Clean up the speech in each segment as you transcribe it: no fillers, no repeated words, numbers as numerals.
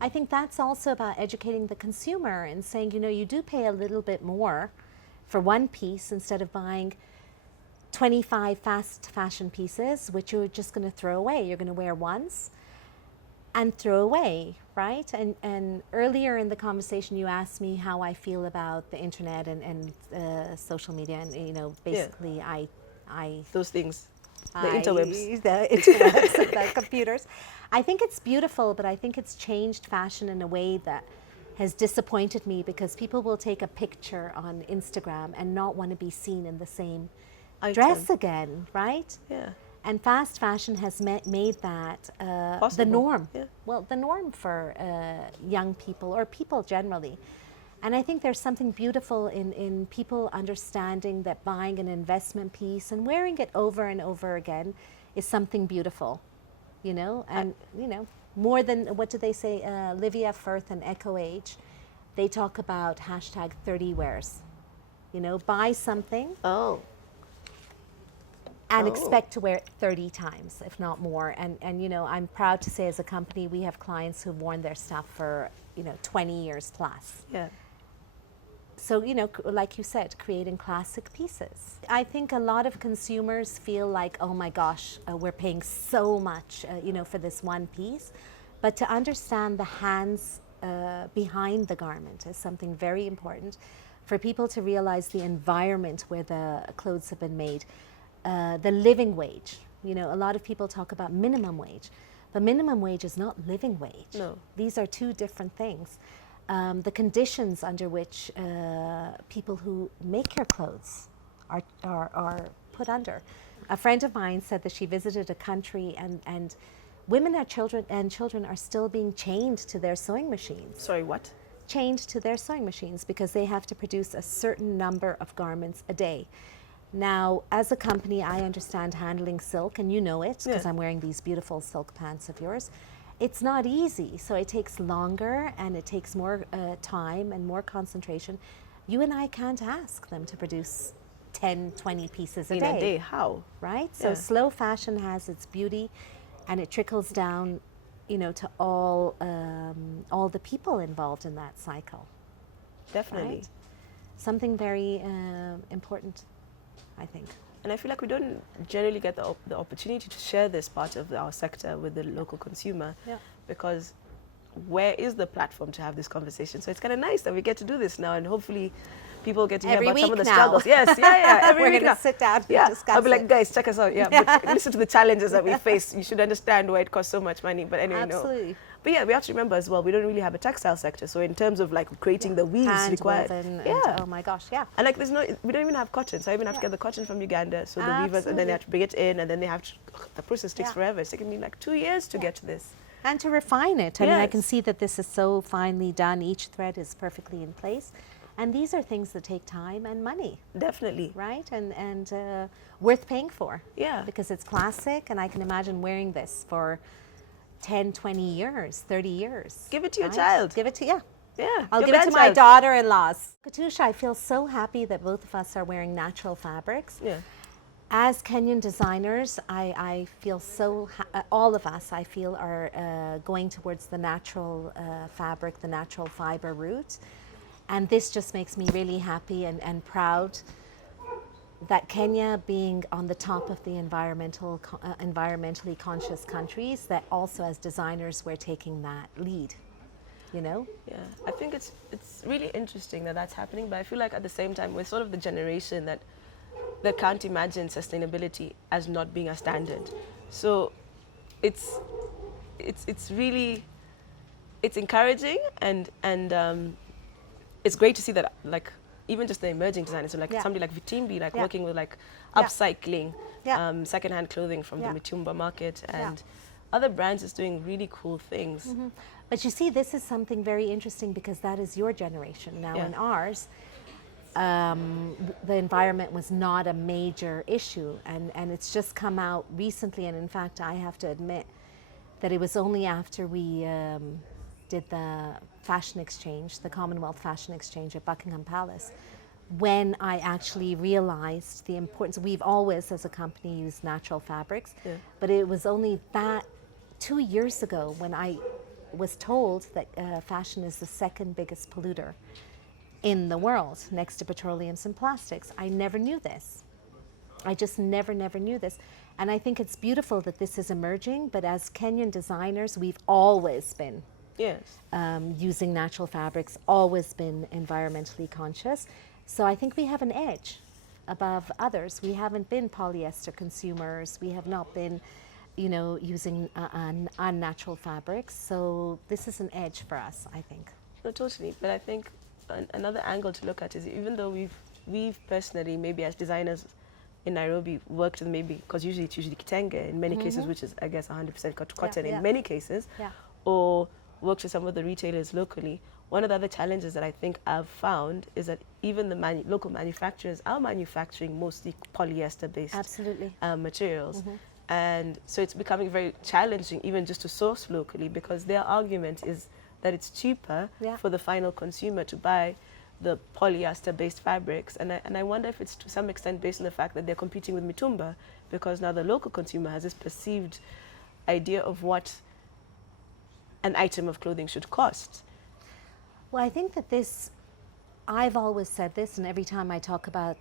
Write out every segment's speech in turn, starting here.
I think that's also about educating the consumer and saying, you know, you do pay a little bit more for one piece instead of buying 25 fast fashion pieces, which you're just going to throw away. You're going to wear once and throw away, right? And earlier in the conversation, you asked me how I feel about the internet and social media, and you know, basically, I those things, the interwebs, the interwebs, the computers. I think it's beautiful, but I think it's changed fashion in a way that has disappointed me, because people will take a picture on Instagram and not want to be seen in the same dress again, right? Yeah. And fast fashion has made that the norm. Yeah. Well, the norm for young people or people generally. And I think there's something beautiful in people understanding that buying an investment piece and wearing it over and over again is something beautiful, you know? And, you know, more than, what do they say, Livia Firth and Echo Age, they talk about hashtag 30 wears. You know, buy something. And expect to wear it 30 times, if not more. And you know, I'm proud to say as a company, we have clients who've worn their stuff for, you know, 20 years plus. Yeah. So, you know, like you said, creating classic pieces. I think a lot of consumers feel like, oh my gosh, we're paying so much, you know, for this one piece. But to understand the hands behind the garment is something very important for people to realize the environment where the clothes have been made. The living wage. You know, a lot of people talk about minimum wage, but minimum wage is not living wage. No. These are two different things. The conditions under which people who make your clothes are put under. A friend of mine said that she visited a country and women and children are still being chained to their sewing machines. Sorry, what? Chained to their sewing machines because they have to produce a certain number of garments a day. Now, as a company, I understand handling silk, and you know it because I'm wearing these beautiful silk pants of yours. It's not easy, so it takes longer and it takes more time and more concentration. You and I can't ask them to produce 10, 20 pieces a day. In a day, how? Right? So slow fashion has its beauty, and it trickles down, you know, to all the people involved in that cycle. Definitely. Right? Something very important, I think. And I feel like we don't generally get the opportunity to share this part of our sector with the local consumer, because where is the platform to have this conversation? So it's kind of nice that we get to do this now, and hopefully people get to hear about some of the struggles. Yes, every we're week going to sit down and discuss I'll be like, guys, check us out. But listen to the challenges that we face. You should understand why it costs so much money. But anyway, absolutely. But yeah, we have to remember as well, we don't really have a textile sector. So in terms of like creating the weaves required. And, oh my gosh, And like we don't even have cotton. So I even have to get the cotton from Uganda. So the weavers, and then they have to bring it in, and then they have to, the process takes forever. It's taken me like 2 years to get to this. And to refine it. I mean, I can see that this is so finely done. Each thread is perfectly in place. And these are things that take time and money. Definitely. Right? And worth paying for. Yeah. Because it's classic, and I can imagine wearing this for 10, 20 years, 30 years. Give it to your child. Give it to, Yeah, I'll your give it to my daughter-in-laws. Katush, I feel so happy that both of us are wearing natural fabrics. Yeah. As Kenyan designers, I feel so, all of us, I feel, are going towards the natural fabric, the natural fiber route. And this just makes me really happy and proud that Kenya, being on the top of the environmentally conscious countries, that also as designers we're taking that lead, you know? Yeah, I think it's really interesting that that's happening, but I feel like at the same time we're sort of the generation that can't imagine sustainability as not being a standard. So it's really, it's encouraging and it's great to see that, like, even just the emerging designers, so like somebody like Vitimbi, like working with like upcycling, secondhand clothing from the Mitumba market, and other brands is doing really cool things. Mm-hmm. But you see, this is something very interesting because that is your generation now. In ours, the environment was not a major issue, and it's just come out recently. And in fact, I have to admit that it was only after we did the fashion exchange, the Commonwealth Fashion Exchange at Buckingham Palace, when I actually realized the importance. We've always, as a company, used natural fabrics, but it was only that 2 years ago when I was told that fashion is the second biggest polluter in the world, next to petroleums and plastics. I never knew this. I just never knew this. And I think it's beautiful that this is emerging, but as Kenyan designers, we've always been using natural fabrics, always been environmentally conscious. So I think we have an edge above others. We haven't been polyester consumers. We have not been, you know, using unnatural fabrics. So this is an edge for us, I think. No, totally. But I think another angle to look at is, even though we've personally, maybe as designers in Nairobi, worked with maybe, because usually it's usually kitenge in many cases, which is, I guess, 100% cotton in many cases, or worked with some of the retailers locally. One of the other challenges that I think I've found is that even the local manufacturers are manufacturing mostly polyester-based materials. And so it's becoming very challenging even just to source locally, because their argument is that it's cheaper for the final consumer to buy the polyester-based fabrics. And I wonder if it's to some extent based on the fact that they're competing with mitumba, because now the local consumer has this perceived idea of what an item of clothing should cost. Well, I think that I've always said this, and every time I talk about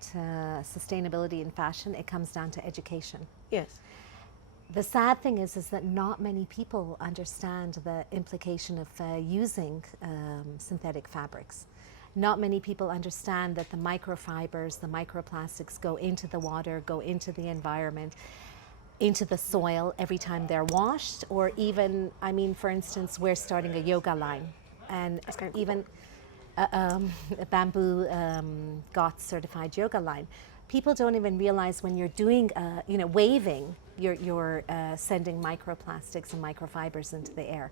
sustainability in fashion, it comes down to education. Yes. The sad thing is that not many people understand the implication of using synthetic fabrics. Not many people understand that the microfibers, the microplastics go into the water, go into the environment, into the soil every time they're washed, or even, I mean, for instance, we're starting a yoga line, and even a bamboo GOTS certified yoga line. People don't even realize when you're doing, you know, waving, you're sending microplastics and microfibers into the air.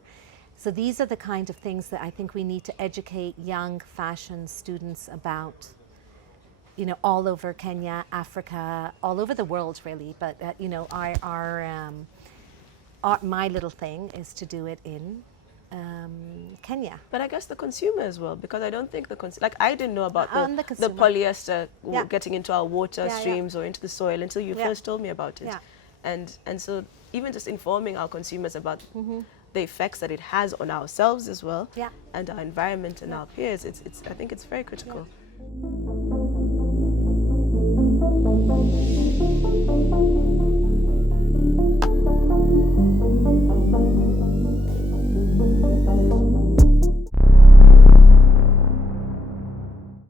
So these are the kind of things that I think we need to educate young fashion students about, you know, all over Kenya, Africa, all over the world really. But you know, my little thing is to do it in Kenya. But I guess the consumer as well, because I don't think like I didn't know about the polyester getting into our water streams or into the soil until you first told me about it. And so even just informing our consumers about the effects that it has on ourselves as well, and our environment and our peers, I think it's very critical.